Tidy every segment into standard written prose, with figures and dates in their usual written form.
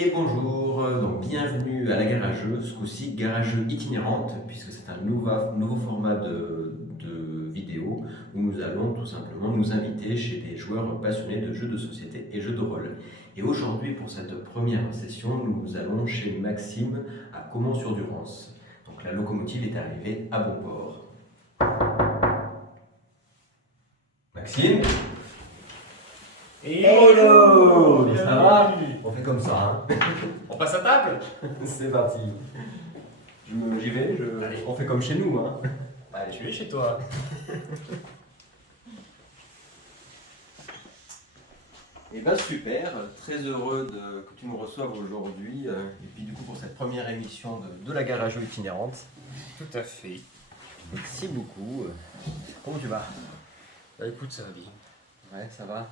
Et bonjour, donc bienvenue à la Garageuse, ce coup-ci Garageux itinérante, puisque c'est un nouveau format de vidéo où nous allons tout simplement nous inviter chez des joueurs passionnés de jeux de société et jeux de rôle. Et aujourd'hui, pour cette première session, nous allons chez Maxime à Caumont-sur-Durance. Donc la locomotive est arrivée à bon port. Maxime? Hello! Ça va? On fait comme ça, hein? On passe à table? C'est parti. J'y vais, Allez. on fait comme chez nous, hein. Allez, je vais chez toi. Et ben super, très heureux que tu nous reçoives aujourd'hui, et puis du coup pour cette première émission de la Garageux itinérante. Tout à fait. Merci beaucoup. Comment tu vas? Bah écoute, ça va bien. Ouais, ça va.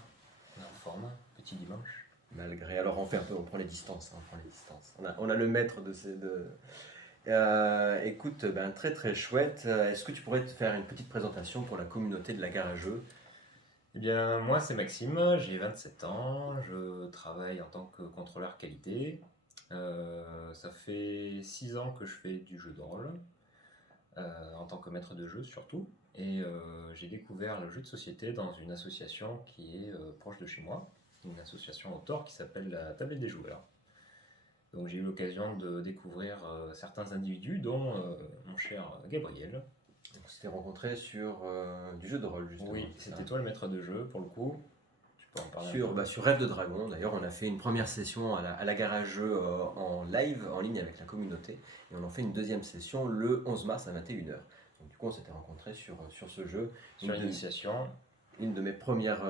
On est en forme, petit dimanche. Malgré, alors on prend les distances, hein, on prend les distances. On a le maître de ces deux. Écoute, ben, très très chouette. Est-ce que tu pourrais te faire une petite présentation pour la communauté de la Garageux? Eh bien, moi c'est Maxime, j'ai 27 ans, je travaille en tant que contrôleur qualité. Ça fait 6 ans que je fais du jeu de rôle, en tant que maître de jeu surtout. Et j'ai découvert le jeu de société dans une association qui est proche de chez moi, une association auteur qui s'appelle la Tablette des joueurs. Donc j'ai eu l'occasion de découvrir certains individus, dont mon cher Gabriel. On s'était rencontrés sur du jeu de rôle justement. Oui, c'est ça. c'était toi le maître de jeu pour le coup. Tu peux en parler un Sur, peu. bah, sur Rêve de Dragon, d'ailleurs, on a fait une première session à la Garageux en live, en ligne avec la communauté, et on en fait une deuxième session le 11 mars à 21h. Donc, du coup, on s'était rencontrés sur ce jeu. Sur Une de, l'initiation. une de mes premières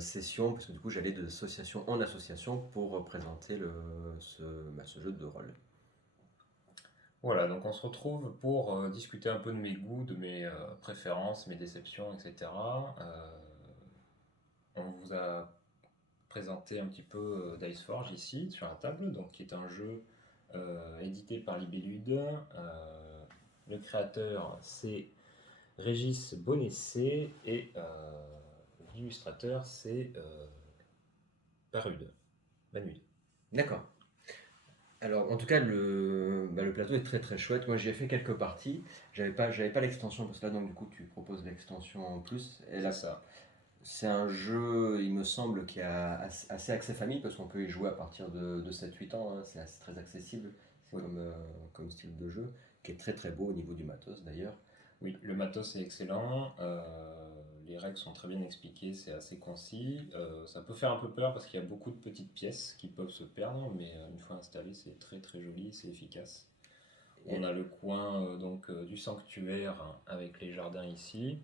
sessions, parce que du coup, j'allais d'association en association pour présenter ce jeu de rôle. Voilà, donc on se retrouve pour discuter un peu de mes goûts, de mes préférences, mes déceptions, etc. On vous a présenté un petit peu Diceforge ici, sur la table, donc qui est un jeu édité par Libellude. Le créateur, c'est Régis Bonessé et l'illustrateur, c'est Parude. Manuel. D'accord. Alors, en tout cas, le plateau est très très chouette. Moi, j'y ai fait quelques parties. J'avais pas l'extension, parce que là, donc, du coup, tu proposes l'extension en plus. Et là, C'est ça. c'est un jeu, il me semble, qui a assez accès famille, parce qu'on peut y jouer à partir de 7-8 ans, hein. Très accessible. C'est Oui. comme style de jeu, qui est très très beau au niveau du matos d'ailleurs. Oui, le matos est excellent, les règles sont très bien expliquées, c'est assez concis. Ça peut faire un peu peur parce qu'il y a beaucoup de petites pièces qui peuvent se perdre, mais une fois installé, c'est très très joli, c'est efficace. Et- On a le coin du sanctuaire avec les jardins ici.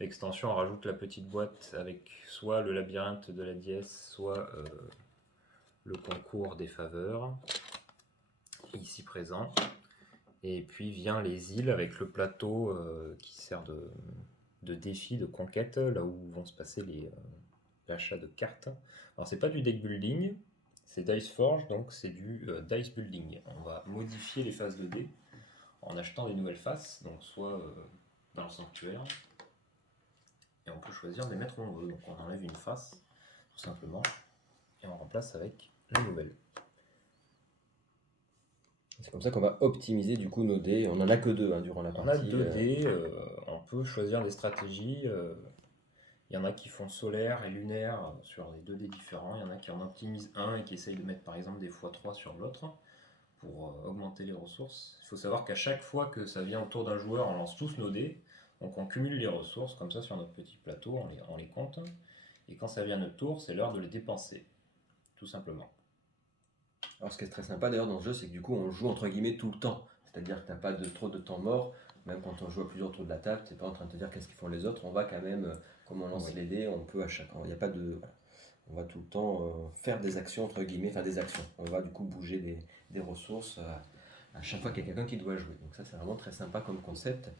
L'extension rajoute la petite boîte avec soit le labyrinthe de la dièse, soit le concours des faveurs, ici présent. Et puis vient les îles avec le plateau qui sert de défi, de conquête, là où vont se passer l'achat de cartes. Alors c'est pas du deck building, c'est Dice Forge, donc c'est du dice building. On va modifier les faces de dés en achetant des nouvelles faces, donc soit dans le sanctuaire, et on peut choisir de les mettre où on veut. Donc on enlève une face, tout simplement, et on remplace avec la nouvelle. C'est comme ça qu'on va optimiser du coup nos dés. On en a que deux, hein, durant la On partie. a 2 dés, on peut choisir des stratégies. Il y en a qui font solaire et lunaire sur les 2 dés différents. Il y en a qui en optimisent un et qui essayent de mettre par exemple des x3 sur l'autre pour augmenter les ressources. Il faut savoir qu'à chaque fois que ça vient autour d'un joueur, on lance tous nos dés. Donc on cumule les ressources comme ça sur notre petit plateau, on les compte. Et quand ça vient notre tour, c'est l'heure de les dépenser, tout simplement. Alors, ce qui est très sympa d'ailleurs dans ce jeu, c'est que du coup, on joue entre guillemets tout le temps. C'est-à-dire que tu n'as pas trop de temps mort. Même quand on joue à plusieurs autour de la table, tu n'es pas en train de te dire qu'est-ce qu'ils font les autres. On va quand même, comme on lance Oui. les dés, on peut à chaque. Il n'y a pas de. Voilà. On va tout le temps faire des actions, entre guillemets, faire des actions. On va du coup bouger des ressources à chaque fois qu'il y a quelqu'un qui doit jouer. Donc, ça, c'est vraiment très sympa comme concept.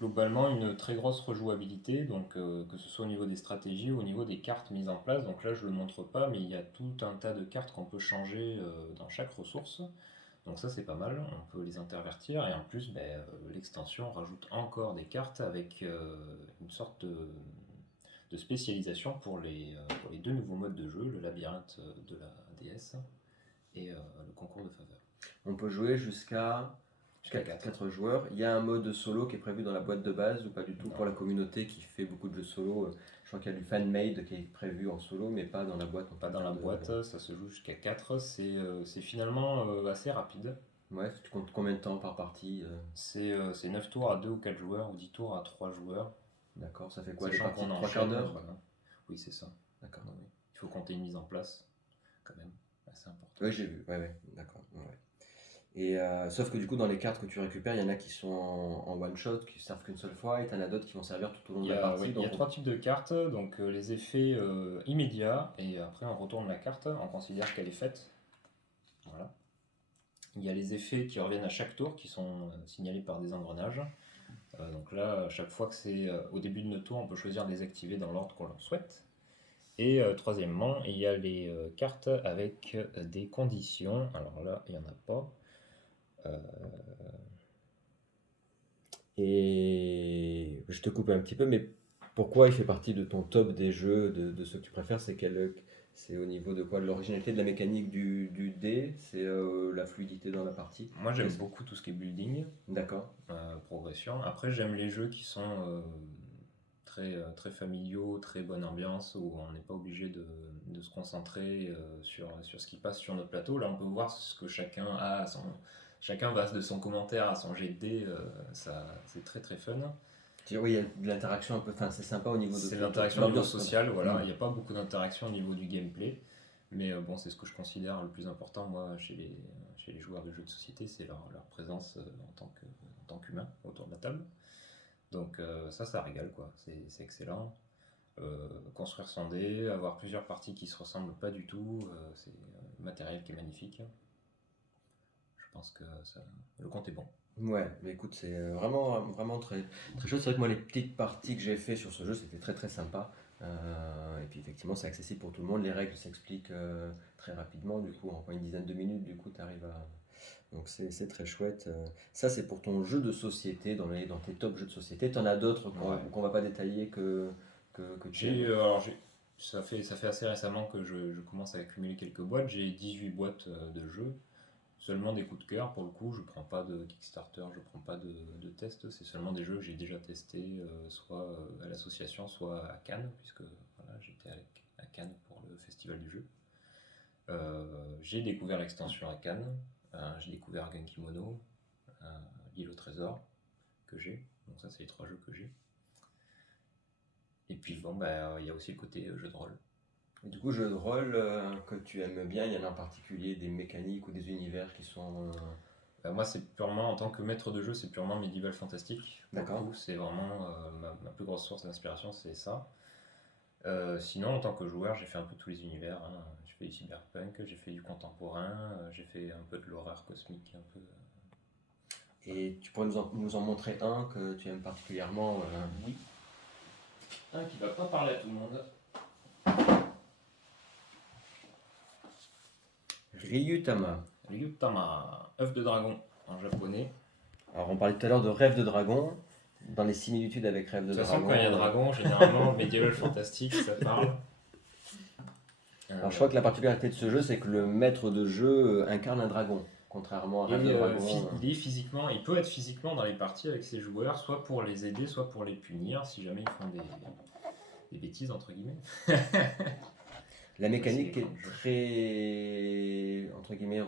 Globalement, une très grosse rejouabilité, donc que ce soit au niveau des stratégies ou au niveau des cartes mises en place. Donc là, je ne le montre pas, mais il y a tout un tas de cartes qu'on peut changer dans chaque ressource. Donc ça, c'est pas mal, on peut les intervertir. Et en plus, l'extension rajoute encore des cartes avec une sorte de spécialisation pour les 2 nouveaux modes de jeu, le labyrinthe de la déesse et cours de faveur. On peut jouer jusqu'à Jusqu'à 4 joueurs. Il y a un mode solo qui est prévu dans la boîte de base ou pas du tout Non. pour la communauté qui fait beaucoup de jeux solo. Je crois qu'il y a du fan-made qui est prévu en solo, mais pas dans la boîte. Pas dans la boîte, ça se joue jusqu'à 4. C'est finalement assez rapide. Ouais, tu comptes combien de temps par partie C'est 9 tours à 2 ou 4 joueurs ou 10 tours à 3 joueurs. D'accord, ça fait quoi des Sachant parties qu'on de 3 quarts enchaîne, d'heure voilà. Oui, c'est ça. D'accord. Oui. Il faut compter une mise en place, quand même, assez important. Oui, j'ai vu. Ouais, d'accord. Ouais. Et sauf que du coup, dans les cartes que tu récupères, il y en a qui sont en one shot, qui servent qu'une seule fois, et tu en as d'autres qui vont servir tout au long de la partie. Il y a 3 types de cartes, donc les effets immédiats, et après on retourne la carte, on considère qu'elle est faite. Voilà. Il y a les effets qui reviennent à chaque tour, qui sont signalés par des engrenages. Donc là, à chaque fois que c'est au début de notre tour, on peut choisir de les activer dans l'ordre qu'on leur souhaite. Et troisièmement, il y a les cartes avec des conditions. Alors là, il n'y en a pas. Et je te coupe un petit peu, mais pourquoi il fait partie de ton top des jeux, de ceux que tu préfères? C'est au niveau de quoi? De l'originalité de la mécanique du dé? C'est la fluidité dans la partie? Moi, j'aime beaucoup tout ce qui est building, D'accord. progression. Après, j'aime les jeux qui sont très familiaux, très bonne ambiance, où on n'est pas obligé de se concentrer sur ce qui passe sur notre plateau. Là, on peut voir ce que chacun a à chacun va de son commentaire à son jet de dés, c'est très très fun. Oui, il y a de l'interaction un peu, enfin, c'est sympa au niveau de C'est l'interaction au niveau l'ambiance, social, voilà. Mm. Il n'y a pas beaucoup d'interaction au niveau du gameplay, mais bon, c'est ce que je considère le plus important, moi, chez les joueurs de jeux de société, c'est leur présence en tant qu'humain autour de la table. Donc ça régale, quoi. C'est excellent. Construire son dé, avoir plusieurs parties qui se ressemblent pas du tout, c'est un matériel qui est magnifique. Je pense que le compte est bon. Ouais, mais écoute, c'est vraiment, vraiment très, très chouette. C'est vrai que moi, les petites parties que j'ai fait sur ce jeu, c'était très très sympa. Et puis effectivement, c'est accessible pour tout le monde. Les règles s'expliquent très rapidement. Du coup, en une dizaine de minutes, du coup, tu arrives à. Donc c'est très chouette. Ça, c'est pour ton jeu de société, dans tes top jeux de société. Tu en as d'autres qu'on va pas détailler que tu aimes. Ça fait assez récemment que je commence à accumuler quelques boîtes. J'ai 18 boîtes de jeux. Seulement des coups de cœur pour le coup, je prends pas de Kickstarter, je prends pas de test, c'est seulement des jeux que j'ai déjà testés, soit à l'association, soit à Cannes, puisque voilà, j'étais à Cannes pour le festival du jeu. J'ai découvert l'extension à Cannes, j'ai découvert Genkimono, l'île au trésor que j'ai, donc ça c'est les 3 jeux que j'ai. Et puis bon, il y a aussi le côté jeu de rôle. Et du coup, jeu de rôle que tu aimes bien, il y en a en particulier des mécaniques ou des univers qui sont. Moi, c'est purement, en tant que maître de jeu, c'est purement médiéval fantastique. D'accord. Pour le coup, c'est vraiment ma plus grosse source d'inspiration, c'est ça. Sinon, en tant que joueur, j'ai fait un peu tous les univers. Hein. J'ai fait du cyberpunk, j'ai fait du contemporain, j'ai fait un peu de l'horreur cosmique, un peu. Et tu pourrais nous en montrer un que tu aimes particulièrement Oui. Un qui va pas parler à tout le monde. Ryutama. Ryutama, œuf de dragon en japonais. Alors, on parlait tout à l'heure de Rêve de dragon. Dans les similitudes avec Rêve de De toute dragon. façon, quand il y a dragon, généralement, médiéval fantastique, ça parle. Alors, je crois que la particularité de ce jeu, c'est que le maître de jeu incarne un dragon, contrairement à Rêve de dragon. Il peut être physiquement dans les parties avec ses joueurs, soit pour les aider, soit pour les punir, si jamais ils font des bêtises, entre guillemets. La mécanique est très, entre guillemets,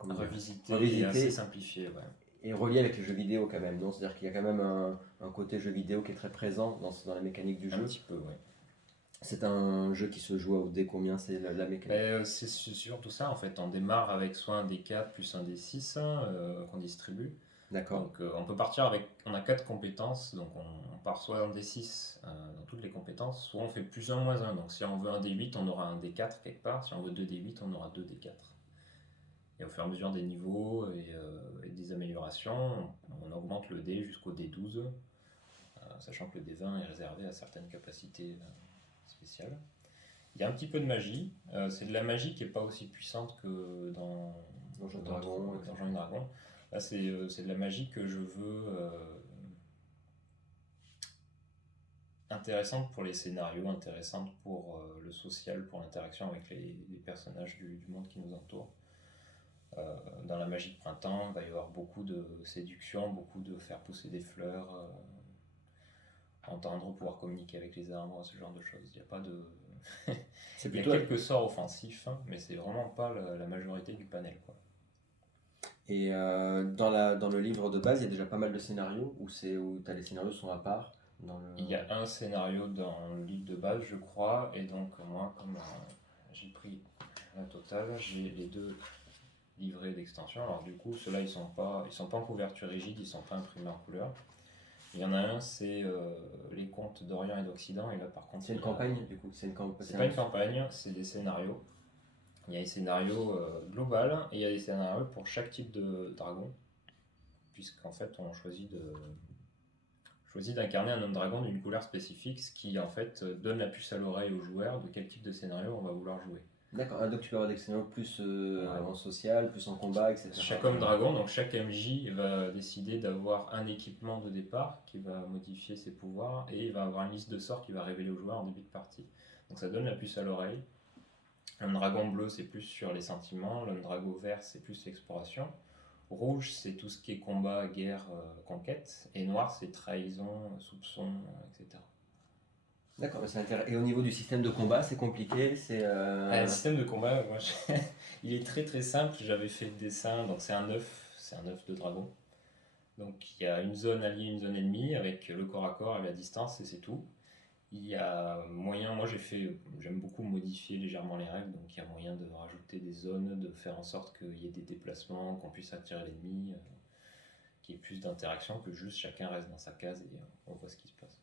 revisitée et assez simplifiée. Ouais. Et reliée avec les jeux vidéo quand même, non? C'est-à-dire qu'il y a quand même un côté jeu vidéo qui est très présent dans la mécanique du jeu. Un petit peu, oui. C'est un jeu qui se joue au dé combien? C'est la mécanique? C'est surtout ça, en fait. On démarre avec soit un D4 plus un D6 qu'on distribue. D'accord. Donc on peut partir avec, on a 4 compétences, donc on part soit en D6 dans toutes les compétences, soit on fait plus 1 moins 1. Donc si on veut un D8, on aura un D4 quelque part, si on veut 2 D8, on aura 2 D4. Et au fur et à mesure des niveaux et des améliorations, on augmente le D jusqu'au D12, sachant que le D20 est réservé à certaines capacités spéciales. Il y a un petit peu de magie, c'est de la magie qui n'est pas aussi puissante que dans Donjons et Dragons. Donjons et Dragons. Là, c'est de la magie que je veux intéressante pour les scénarios, intéressante pour le social, pour l'interaction avec les personnages du monde qui nous entoure. dans la magie de printemps, il va y avoir beaucoup de séduction, beaucoup de faire pousser des fleurs, entendre, pouvoir communiquer avec les arbres, ce genre de choses. Il n'y a pas de... C'est Il y a plutôt. quelques sorts offensifs, hein, mais c'est vraiment pas la majorité du panel, quoi. Et dans le livre de base, il y a déjà pas mal de scénarios où les scénarios sont à part. Il y a un scénario dans le livre de base, je crois, et donc moi, comme j'ai pris la totale, j'ai les 2 livrets d'extension. Alors du coup, ceux-là, ils sont pas en couverture rigide, ils sont pas imprimés en couleur. Il y en a un, c'est les contes d'Orient et d'Occident, et là par contre... C'est une campagne du coup. C'est pas une campagne, c'est des scénarios. Il y a des scénarios global et il y a des scénarios pour chaque type de dragon, puisqu'en fait on choisit d'incarner un homme dragon d'une couleur spécifique, ce qui en fait donne la puce à l'oreille au joueur de quel type de scénario on va vouloir jouer. D'accord, donc tu peux avoir des scénarios plus en social, plus en combat, etc. Chaque homme dragon, donc chaque MJ va décider d'avoir un équipement de départ qui va modifier ses pouvoirs et il va avoir une liste de sorts qu'il va révéler au joueur en début de partie. Donc ça donne la puce à l'oreille. L'homme dragon bleu, c'est plus sur les sentiments. L'homme dragon vert, c'est plus l'exploration. Rouge, c'est tout ce qui est combat, guerre, conquête. Et noir, c'est trahison, soupçon, etc. D'accord, mais c'est intéressant. Et au niveau du système de combat, c'est compliqué, Le système de combat, moi, il est très très simple. J'avais fait le dessin, donc c'est un œuf de dragon. Donc il y a une zone alliée, une zone ennemie, avec le corps à corps et la distance, et c'est tout. Il y a moyen, moi j'aime beaucoup modifier légèrement les règles, donc il y a moyen de rajouter des zones, de faire en sorte qu'il y ait des déplacements, qu'on puisse attirer l'ennemi, qu'il y ait plus d'interaction que juste chacun reste dans sa case et on voit ce qui se passe.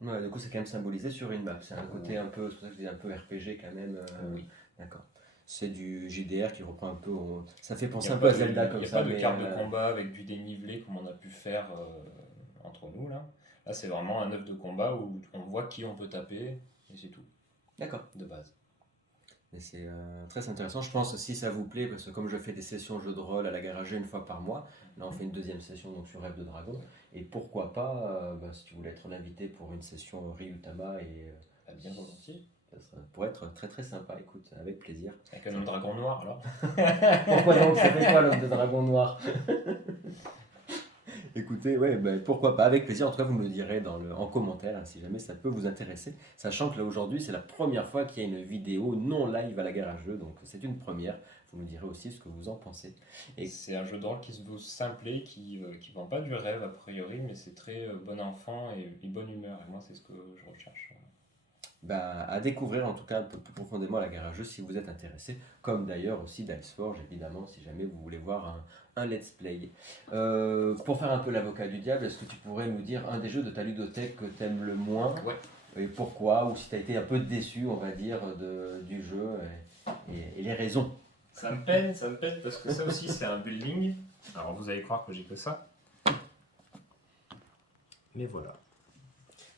Ouais, du coup, c'est quand même symbolisé sur une map. C'est un côté un peu, c'est pour ça que je dis un peu RPG quand même. Oui. D'accord. C'est du JDR qui reprend un peu. Ça fait Il penser n'y a un peu pas à Zelda comme ça. Il n'y a pas de carte mais, de combat avec du dénivelé comme on a pu faire entre nous là. Là c'est vraiment un œuf de combat où on voit qui on peut taper et c'est tout, D'accord. de base. Mais c'est très intéressant. Je pense si ça vous plaît, parce que comme je fais des sessions jeux de rôle à la garage une fois par mois, là on fait une deuxième session donc sur Rêve de Dragon. Et pourquoi pas, si tu voulais être invité pour une session Ryutama et Bien volontiers. ça pourrait être très très sympa. Écoute, avec plaisir. Avec un homme dragon noir alors. Pourquoi donc ça fait quoi l'homme de dragon noir? Écoutez, ouais, pourquoi pas, avec plaisir. En tout cas, vous me le direz en commentaire hein, si jamais ça peut vous intéresser. Sachant que là aujourd'hui, c'est la première fois qu'il y a une vidéo non live à la gare à jeu, donc c'est une première. Vous me direz aussi ce que vous en pensez. Et c'est un jeu de rôle qui se veut simplé, qui vend pas du rêve a priori, mais c'est très bon enfant et bonne humeur. Et moi, c'est ce que je recherche. À découvrir en tout cas un peu plus profondément la gare à jeu si vous êtes intéressé, comme d'ailleurs aussi Diceforge évidemment si jamais vous voulez voir un let's play. Pour faire un peu l'avocat du diable, est-ce que tu pourrais nous dire un des jeux de ta ludothèque que tu aimes le moins? Ouais. Et pourquoi, ou si tu as été un peu déçu on va dire du jeu et les raisons? Ça me peine parce que ça aussi c'est un building. Alors vous allez croire que j'ai que ça. Mais voilà.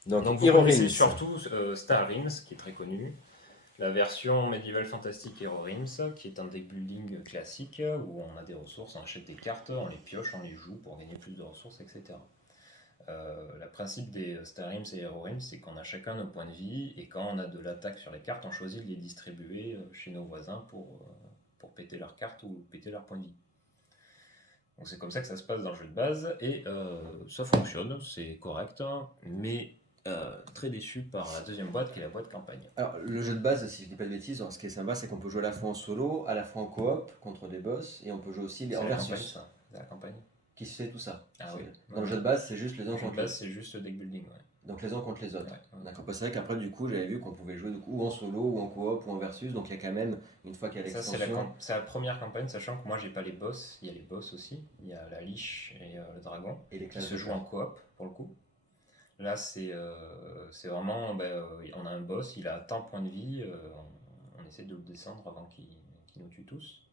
Donc vous connaissez surtout Star Realms, qui est très connu, la version Medieval Fantastic Hero Realms, qui est un deck building classique où on a des ressources, on achète des cartes, on les pioche, on les joue pour gagner plus de ressources, etc. Le principe des Star Realms et Hero Realms, c'est qu'on a chacun nos points de vie et quand on a de l'attaque sur les cartes, on choisit de les distribuer chez nos voisins pour péter leurs cartes ou péter leurs points de vie. Donc c'est comme ça que ça se passe dans le jeu de base et ça fonctionne, c'est correct, mais très déçu par la deuxième boîte qui est la boîte campagne. Alors le jeu de base, si je dis pas de bêtises, ce qui est sympa c'est qu'on peut jouer à la fois en solo, à la fois en coop contre des boss et on peut jouer aussi en versus. C'est la campagne. Qui se fait tout ça. Ah oui. Dans le jeu de base, c'est juste les uns contre les autres. C'est juste deck building, ouais. Donc les uns contre les autres. Ouais. D'accord. C'est vrai qu'après, du coup, j'avais vu qu'on pouvait jouer ou en solo, ou en coop, ou en versus. Donc il y a quand même, une fois qu'il y a l'extension. C'est la première campagne, sachant que moi, j'ai pas les boss. Il y a les boss aussi. Il y a la liche et le dragon. Et les qui se jouent en coop, pour le coup. Là, c'est vraiment, on a un boss, il a tant de points de vie, on essaie de le descendre avant qu'il nous tue tous.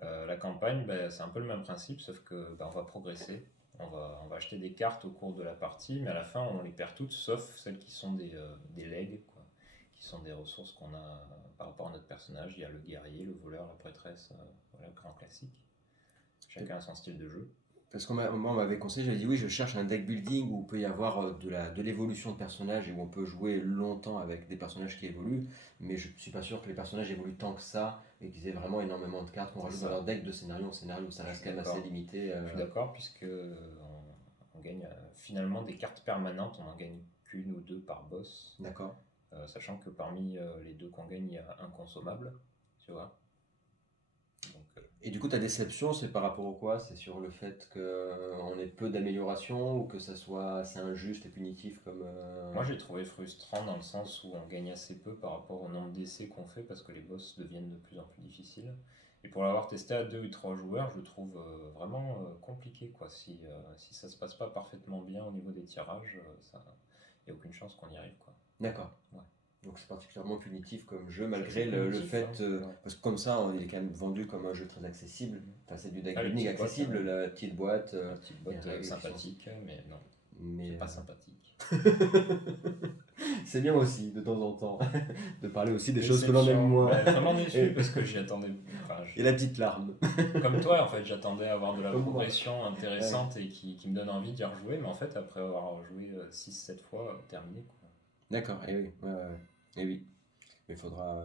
La campagne, c'est un peu le même principe, sauf que on va progresser. On va acheter des cartes au cours de la partie, mais à la fin, on les perd toutes, sauf celles qui sont des legs, quoi, qui sont des ressources qu'on a par rapport à notre personnage. Il y a le guerrier, le voleur, la prêtresse, voilà, le grand classique. Chacun a son style de jeu. Parce moi, on m'avait conseillé, j'avais dit oui, je cherche un deck building où il peut y avoir de l'évolution de personnages et où on peut jouer longtemps avec des personnages qui évoluent, mais je suis pas sûr que les personnages évoluent tant que ça et qu'ils aient vraiment énormément de cartes qu'on C'est rajoute ça. dans leur deck de scénario en scénario, ça Je reste suis quand même assez d'accord. limité. Je suis d'accord, puisque on gagne finalement des cartes permanentes, on en gagne qu'une ou deux par boss, D'accord. sachant que parmi les deux qu'on gagne, il y a un consommable, tu vois. Donc, Et du coup, ta déception, c'est par rapport au quoi? C'est sur le fait qu'on ait peu d'amélioration ou que ça soit assez injuste et punitif comme. moi, j'ai trouvé frustrant dans le sens où on gagne assez peu par rapport au nombre d'essais qu'on fait parce que les boss deviennent de plus en plus difficiles. Et pour l'avoir testé à 2 ou 3 joueurs, je le trouve vraiment compliqué, quoi. Si ça se passe pas parfaitement bien au niveau des tirages, il n'y a aucune chance qu'on y arrive, quoi. D'accord. Ouais. Donc c'est particulièrement punitif comme jeu, C'est malgré assez le punitif, fait. hein. Ouais. Parce que comme ça, il est quand même vendu comme un jeu très accessible. Enfin, c'est du deck Ah, les building petites boîtes, accessible, la petite boîte. la petite boîte les règles qui sont- sympathique, mais non, Mais c'est pas sympathique. c'est bien aussi, de temps en temps, de parler aussi des choses que l'on aime Déception, moins. bah, vraiment déçu Et, parce que j'y attendais. Enfin, et la petite larme. comme toi, en fait, j'attendais à avoir de la Comme moi. progression intéressante et qui me donne envie d'y rejouer, mais en fait, après avoir joué 6-7 fois, terminé, quoi. D'accord, et oui. Et oui. Mais il faudra.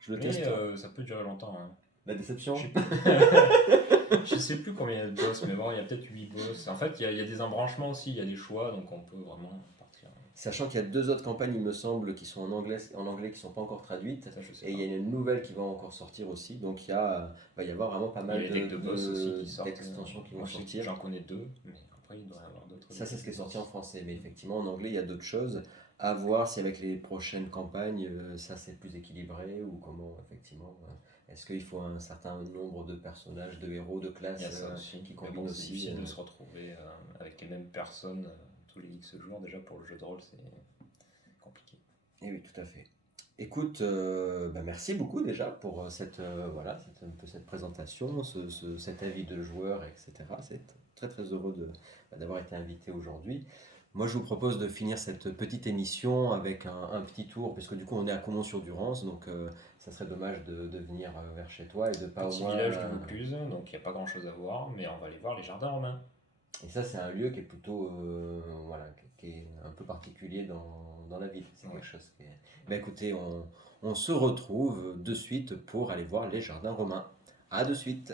Je le Mais testerai. ça peut durer longtemps, hein. La déception? Je sais plus. Je sais plus combien il y a de boss, mais bon, il y a peut-être 8 boss. En fait, il y a des embranchements aussi, il y a des choix, donc on peut vraiment partir. Sachant qu'il y a 2 autres campagnes, il me semble, qui sont en anglais qui sont pas encore traduites. Ça, je sais Et il pas. y a une nouvelle qui va encore sortir aussi. Donc va y avoir vraiment pas Il y a mal les decks de boss aussi qui sortent. d'extensions qui vont Moi, je sais que sortir. j'en connais 2, mais après, il doit y en avoir d'autres. Ça, c'est ce qui est sorti en français. Mais effectivement, en anglais, il y a d'autres choses. À voir si avec les prochaines campagnes, ça c'est plus équilibré ou comment, effectivement. Est-ce qu'il faut un certain nombre de personnages, de héros, de Il classes y a ça aussi. qui Mais combinent bon, c'est aussi difficile de se retrouver avec les mêmes personnes tous les X jours. Déjà, pour le jeu de rôle, c'est compliqué. Et oui, tout à fait. Écoute, merci beaucoup déjà pour un peu cette présentation, cet avis de joueur, etc. C'est très très heureux d'avoir été invité aujourd'hui. Moi, je vous propose de finir cette petite émission avec un petit tour, parce que du coup, on est à Condom-sur-Durance, donc ça serait dommage de venir vers chez toi et de pas au Petit moins. village du Vaucluse, donc il n'y a pas grand chose à voir, mais on va aller voir les jardins romains. Et ça, c'est un lieu qui est plutôt, voilà, qui est un peu particulier dans la ville. C'est Ouais. quelque chose qui est. Ben écoutez, on se retrouve de suite pour aller voir les jardins romains. À de suite.